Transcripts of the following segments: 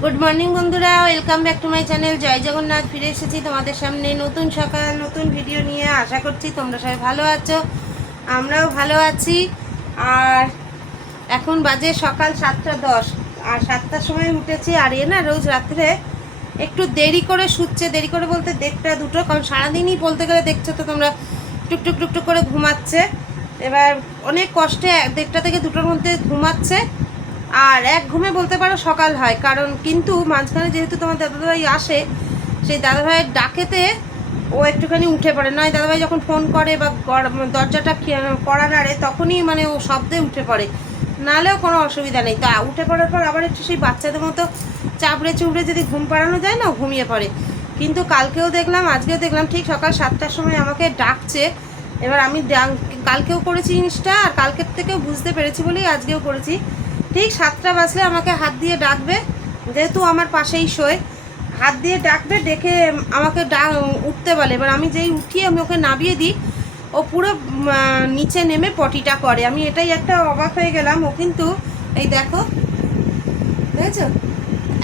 Good morning বন্ধুরা। Welcome back to my channel Jai Jagannath, ফিরে এসেছি তোমাদের সামনে নতুন সকাল, নতুন ভিডিও নিয়ে। আশা করছি তোমরা সবাই ভালো আছো। আমরাও ভালো আছি। আর এখন বাজে সকাল সাতটা দশ। আর সাতটার সময় উঠেছি আর এ না রোজ রাত্রে। একটু দেরি করে শুচ্ছে। দেরি করে বলতে দেড়টা, দুটো। কারণ সারাদিনই বলতে গেলে দেখছ তো তোমরা টুকটুক টুকটুক করে ঘুমাচ্ছে। এবার অনেক কষ্টে দেড়টা থেকে দুটোর মধ্যে ঘুমাচ্ছে। আর এক ঘুমে বলতে পারো সকাল হয়, কারণ কিন্তু মাঝখানে যেহেতু তোমার দাদাভাই আসে, সেই দাদাভাইয়ের ডাকেতে ও একটুখানি উঠে পড়ে। নয়, দাদাভাই যখন ফোন করে বা দরজাটা কড়া নাড়ে, তখনই মানে ও শব্দে উঠে পড়ে। নাহলেও কোনো অসুবিধা নেই। তা উঠে পড়ার পর আবার একটু সেই বাচ্চাদের মতো চাপড়ে চুপড়ে যদি ঘুম পাড়ানো যায় না ঘুমিয়ে পড়ে। কিন্তু কালকেও দেখলাম, আজকেও দেখলাম ঠিক সকাল সাতটার সময় আমাকে ডাকছে। এবার আমি কালকেও করেছি জিনিসটা, আর কালকের থেকেও বুঝতে পেরেছি বলেই আজকেও করেছি। ঠিক সাতটা বাজলে আমাকে হাত দিয়ে ডাকবে, যেহেতু আমার পাশেই শোয়। হাত দিয়ে ডাকবে, ডেকে আমাকে ডা, উঠতে বলে। এবার আমি যেই উঠিয়ে আমি ওকে নামিয়ে দিই, ও পুরো নিচে নেমে পটিটা করে। আমি এটাই একটা অবাক হয়ে গেলাম। ও কিন্তু, এই দেখো, দেখেছ?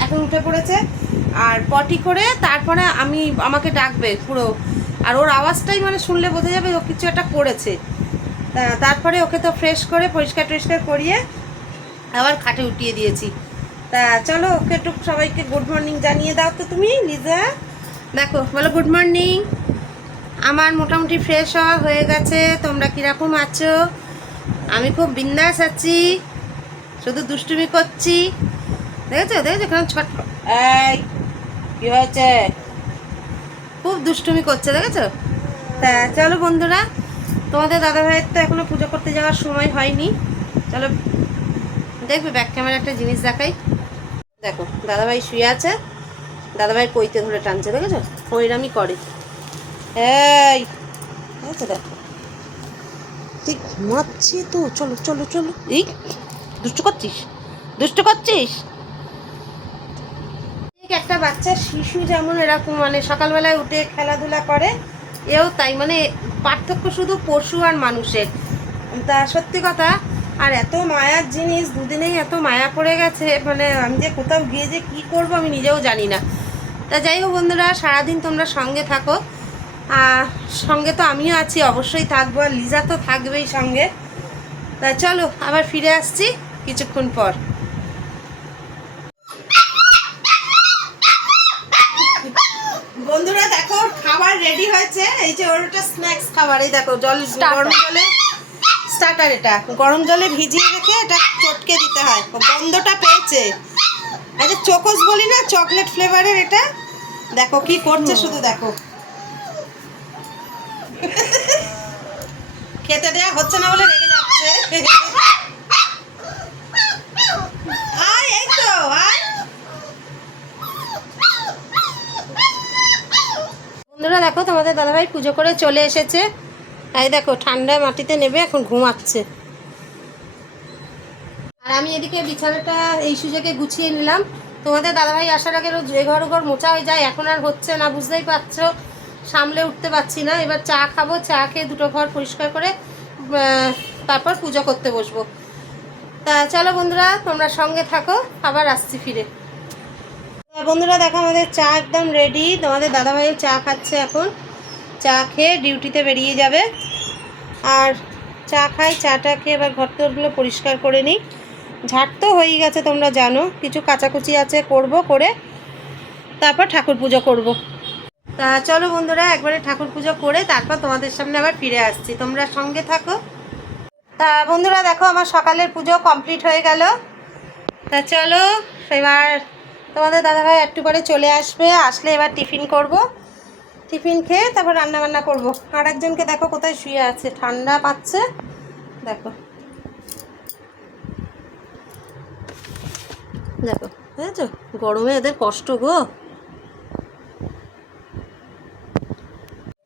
এখন উঠে পড়েছে। আর পটি করে তারপরে আমি, আমাকে ডাকবে পুরো। আর ওর আওয়াজটাই মানে শুনলে বোঝা যাবে ও কিছু একটা করেছে। তারপরে ওকে তো ফ্রেশ করে পরিষ্কার টরিষ্কার করিয়ে আবার খাটে উঠিয়ে দিয়েছি। তা চলো, ওকে একটু সবাইকে গুড মর্নিং জানিয়ে দাও তো তুমি, লিজা। দেখো, বলো গুড মর্নিং আমার মোটামুটি ফ্রেশ হওয়া হয়ে গেছে, তোমরা কীরকম আছো? আমি খুব বিন্দাস আছি, শুধু দুষ্টুমি করছি। দেখেছ? দেখেছ? কেমন ছট এই, কী হয়েছে? খুব দুষ্টুমি করছে, দেখেছ? তা চলো বন্ধুরা, তোমাদের দাদা ভাইয়ের তো এখনও পুজো করতে যাওয়ার সময় হয়নি। চলো দেখবে ব্যাক ক্যামেরা একটা জিনিস দেখাই। দেখো, দাদাভাই শুয়ে আছে। দাদাভাই কইতে ধরে টানছে, দেখেছ? ওইরামই করে। এই দেখেছ দেখো। তো, চলো চলো চলো। এই দুষ্ট করছিস? দুষ্ট করছিস? একটা বাচ্চা শিশু যেমন এরকম মানে সকালবেলায় উঠে খেলাধুলা করে, এও তাই। মানে পার্থক্য শুধু পশু আর মানুষের। তা সত্যি কথা আর এত মায়ার জিনিস দুদিনেই এত মায়া পড়ে গেছে মানে আমি যে কোথাও গিয়ে যে কী করব আমি নিজেও জানি না। তা যাই হোক বন্ধুরা সারাদিন তোমরা সঙ্গে থাকো। আর সঙ্গে তো আমিও আছি অবশ্যই থাকব আর লিজা তো থাকবেই সঙ্গে। তা চলো আবার ফিরে আসছি কিছুক্ষণ পর। বন্ধুরা দেখো খাবার রেডি হয়েছে। এই যে ওর একটা স্ন্যাক্স খাবার এই দেখো জল গরম জলে। স্টার্টার এটা। গরম জলে ভিজিয়ে রেখে এটা চটকে দিতে হয়। গন্ধটা পেয়েছে। আচ্ছা চোকোস বলি না চকলেট ফ্লেভারের এটা। দেখো কি করছে শুধু দেখো। খেতে দেয়া হচ্ছে না বলে রেগে যাচ্ছে। আয়, এই তো, আয়। দেখো, তোমাদের দাদাভাই পুজো করে চলে এসেছে। এই দেখো ঠান্ডা মাটিতে নেবে, এখন ঘুমাচ্ছে। আর আমি এদিকে বিছানাটা এই সুযোগে গুছিয়ে নিলাম। তোমাদের দাদাভাই আসার আগে রোজ ঘর ঘর মোচা হয়ে যায়, এখন আর হচ্ছে না, বুঝতেই পারছ? সামলে উঠতে পারছি না। এবার চা খাব, চা খেয়ে দুটো ঘর পরিষ্কার করে তারপর পুজো করতে বসবো। তা চলো বন্ধুরা, তোমরা সঙ্গে থাকো, আবার আসছি ফিরে। বন্ধুরা, দেখো আমাদের চা একদম রেডি তোমাদের দাদাভাইও চা খাচ্ছে এখন। চা খেয়ে ডিউটিতে বেরিয়ে যাবে। আর চা খাই চাটা খেয়ে এবার ঘর তোরগুলো পরিষ্কার করে নিই। ঝাড় তো হয়েই গেছে, তোমরা জানো। কিছু কাচাকুচি আছে, করব করে তারপর ঠাকুর পুজো করব। তা চলো বন্ধুরা, একবারে ঠাকুর পুজো করে তারপর তোমাদের সামনে আবার ফিরে আসছি। তোমরা সঙ্গে থাকো। তা বন্ধুরা, দেখো আমার সকালের পুজো কমপ্লিট হয়ে গেল। তা চলো, এবার তোমাদের দাদাভাই একটু পরে চলে আসবে। আসলে এবার টিফিন করব। টিফিন খেয়ে তারপর রান্না বান্না করব। আর একজনকে দেখো কোথায় শুয়ে আছে। ঠান্ডা পাচ্ছে। দেখো। দেখো, বুঝেছ? গরমে এদের কষ্ট গো।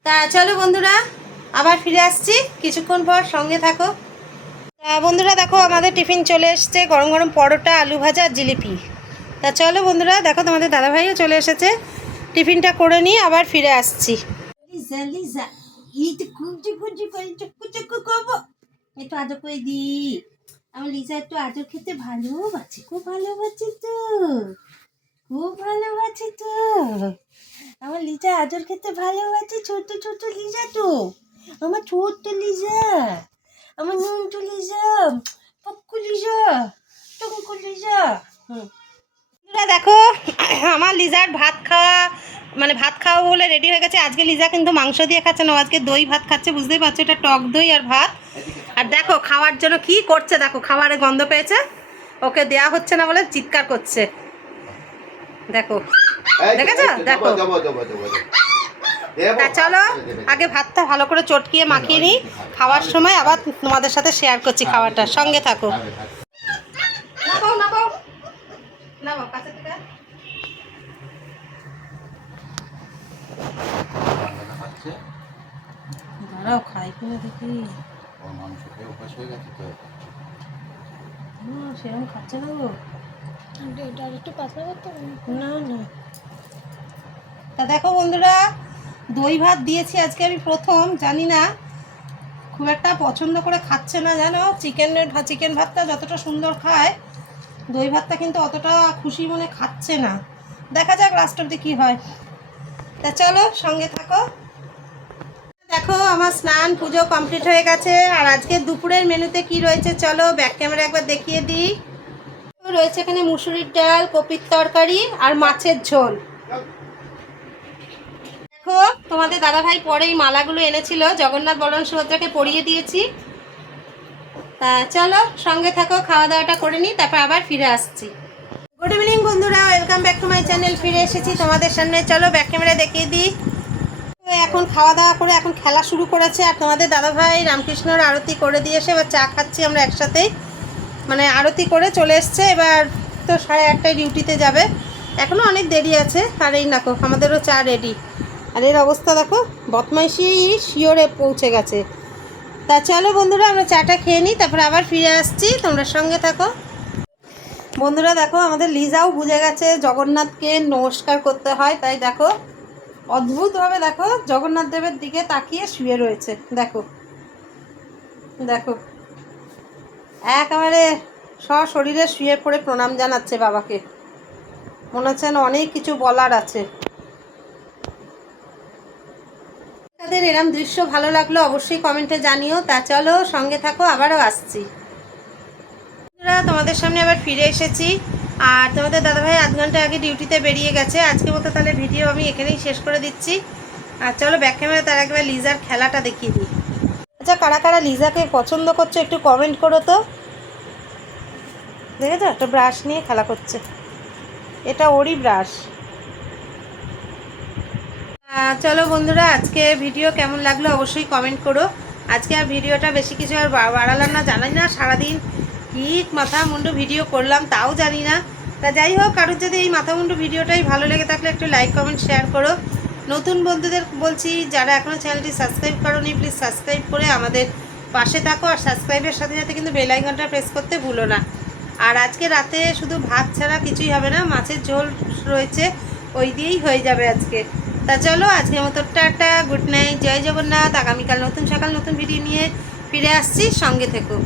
তা চলো বন্ধুরা, আবার ফিরে আসছি। কিছুক্ষণ পর সঙ্গে থাকো। বন্ধুরা, দেখো আমাদের টিফিন চলে এসছে। গরম গরম পরোটা, আলু ভাজা, আর জিলিপি। তা চলো বন্ধুরা, দেখো তোমাদের দাদাভাইও চলে এসেছে। টিফিনটা করে নিয়ে আবার ফিরে আসছি। লিজা একটু আদর আমার লিজা একটু আদর খেতে ভালোবাসে, খুব ভালোবাসে তো। খুব তো। আমার লিজা আদর খেতে লিজা তো। আমার ছোট্ট লিজা, আমার পক্কু লিজা টুকু লিজা। হুম। বন্ধুরা দেখো আমার লিজার ভাত খাওয়া মানে ভাত খাওয়া বলে রেডি হয়ে গেছে। আজকে লিজা কিন্তু মাংস দিয়ে খাচ্ছে না আজকে দই ভাত খাচ্ছে বুঝতেই পারছ এটা টক দই আর ভাত। আর দেখো খাওয়ার জন্য কি করছে দেখো খাবারের গন্ধ পেয়েছে। ওকে দেয়া হচ্ছে না বলে চিৎকার করছে। দেখো দেখেছ? দেখো। তা চলো আগে ভাতটা ভালো করে চটকিয়ে মাখিয়ে নিই। খাওয়ার সময় আবার তোমাদের সাথে শেয়ার করছি খাবারটা সঙ্গে থাকো নামাও নামাও নামাও কাছে থেকে সেরকম খাচ্ছে না গো। না না। তা দেখো বন্ধুরা দই ভাত দিয়েছি আজকে আমি প্রথম জানি না খুব একটা পছন্দ করে খাচ্ছে না জানো? চিকেনের চিকেন ভাতটা যতটা সুন্দর খায় দই ভাতটা কিন্তু অতটা খুশি মনে খাচ্ছে না। দেখা যাক লাস্ট অব্দি কী হয়। তা চলো সঙ্গে থাকো। দেখো, আমার স্নান, পুজো কমপ্লিট হয়ে গেছে। আর আজকে দুপুরের মেনুতে কি রয়েছে চলো ব্যাক ক্যামেরা একবার দেখিয়ে দিই। রয়েছে এখানে মুসুরির ডাল, কপির তরকারি আর মাছের ঝোল। দেখো, তোমাদের দাদাভাই পরে এই মালাগুলো এনেছিল, জগন্নাথ বলরাম সুভদ্রাকে পরিয়ে দিয়েছি। তা চলো, সঙ্গে থাকো খাওয়া দাওয়াটা করে নিই, তারপর আবার ফিরে আসছি। গুড ইভিনিং বন্ধুরা welcome back to my channel ফিরে এসেছি তোমাদের সামনে। চলো ব্যাক ক্যামেরা দেখিয়ে দিই। এখন খাওয়া দাওয়া করে এখন খেলা শুরু করেছে আর তোমাদের দাদাভাই রামকৃষ্ণর আরতি করে দিয়েছে এবার চা খাচ্ছি আমরা একসাথেই। মানে আরতি করে চলে এসছে, এবার তো সাড়ে আটটায় ডিউটিতে যাবে। এখনও অনেক দেরি আছে, আর এই নাকো, আমাদেরও চা রেডি আর এর অবস্থা দেখো, বদমাইশি শিওরে পৌঁছে গেছে। তা চলো বন্ধুরা, আমরা চাটা খেয়ে নিই, তারপর আবার ফিরে আসছি, তোমরা সঙ্গে থাকো। বন্ধুরা দেখো, আমাদের লিজাও বুঝে গেছে, জগন্নাথকে নমস্কার করতে হয়, তাই দেখো অদ্ভুতভাবে দেখো, জগন্নাথ দেবের দিকে তাকিয়ে শুয়ে রয়েছে। দেখো। দেখো। একেবারে সশরীরে শুয়ে পড়ে প্রণাম জানাচ্ছে বাবাকে। মনে হচ্ছে অনেক কিছু বলার আছে। তাদের এরম দৃশ্য ভালো লাগল অবশ্যই কমেন্টে জানিও। তা চলো সঙ্গে থাকো, আবারও আসছি। তোমাদের সামনে আবার ফিরে এসেছি। আর তোমাদের দাদাভাই আধ ঘণ্টা আগে ডিউটিতে বেরিয়ে গেছে। আজকে মতো তাহলে ভিডিও আমি এখানেই শেষ করে দিচ্ছি। আর চলো ব্যাক ক্যামেরা তার একবার লিজার খেলাটা দেখিয়ে দিই। আচ্ছা কারা কারা লিজাকে পছন্দ করছ একটু কমেন্ট করো তো। দেখেছ? একটা ব্রাশ নিয়ে খেলা করছে। এটা ওরই ব্রাশ চলো বন্ধুরা, আজকে ভিডিও কেমন লাগল অবশ্যই কমেন্ট করো। আজকে আর ভিডিওটা বেশি কিছু আর বাড়ালাম না, জানাই না। সারাদিন কি মাথা মুন্ডু ভিডিও করলাম, তাও জানি না। তা যাই হোক, কারোর যদি এই মাথা মুন্ডু ভিডিওটাই ভালো লেগে থাকলে একটু লাইক কমেন্ট শেয়ার করো। নতুন বন্ধুদের বলছি, যারা এখনও চ্যানেলটি সাবস্ক্রাইব করোনি প্লিজ সাবস্ক্রাইব করে আমাদের পাশে থাকো আর সাবস্ক্রাইবের সাথে সাথে কিন্তু বেল আইকনটা প্রেস করতে ভুলো না। আর আজকে রাতে শুধু ভাত ছাড়া কিছুই হবে না, মাছের ঝোল রয়েছে, ওই দিয়েই হয়ে যাবে আজকে। তা চলো, আজকের মতো tata good night Jai Jagannath, আগামীকাল নতুন সকাল, নতুন ভিডিও নিয়ে ফিরে আসছি, সঙ্গে থেকো।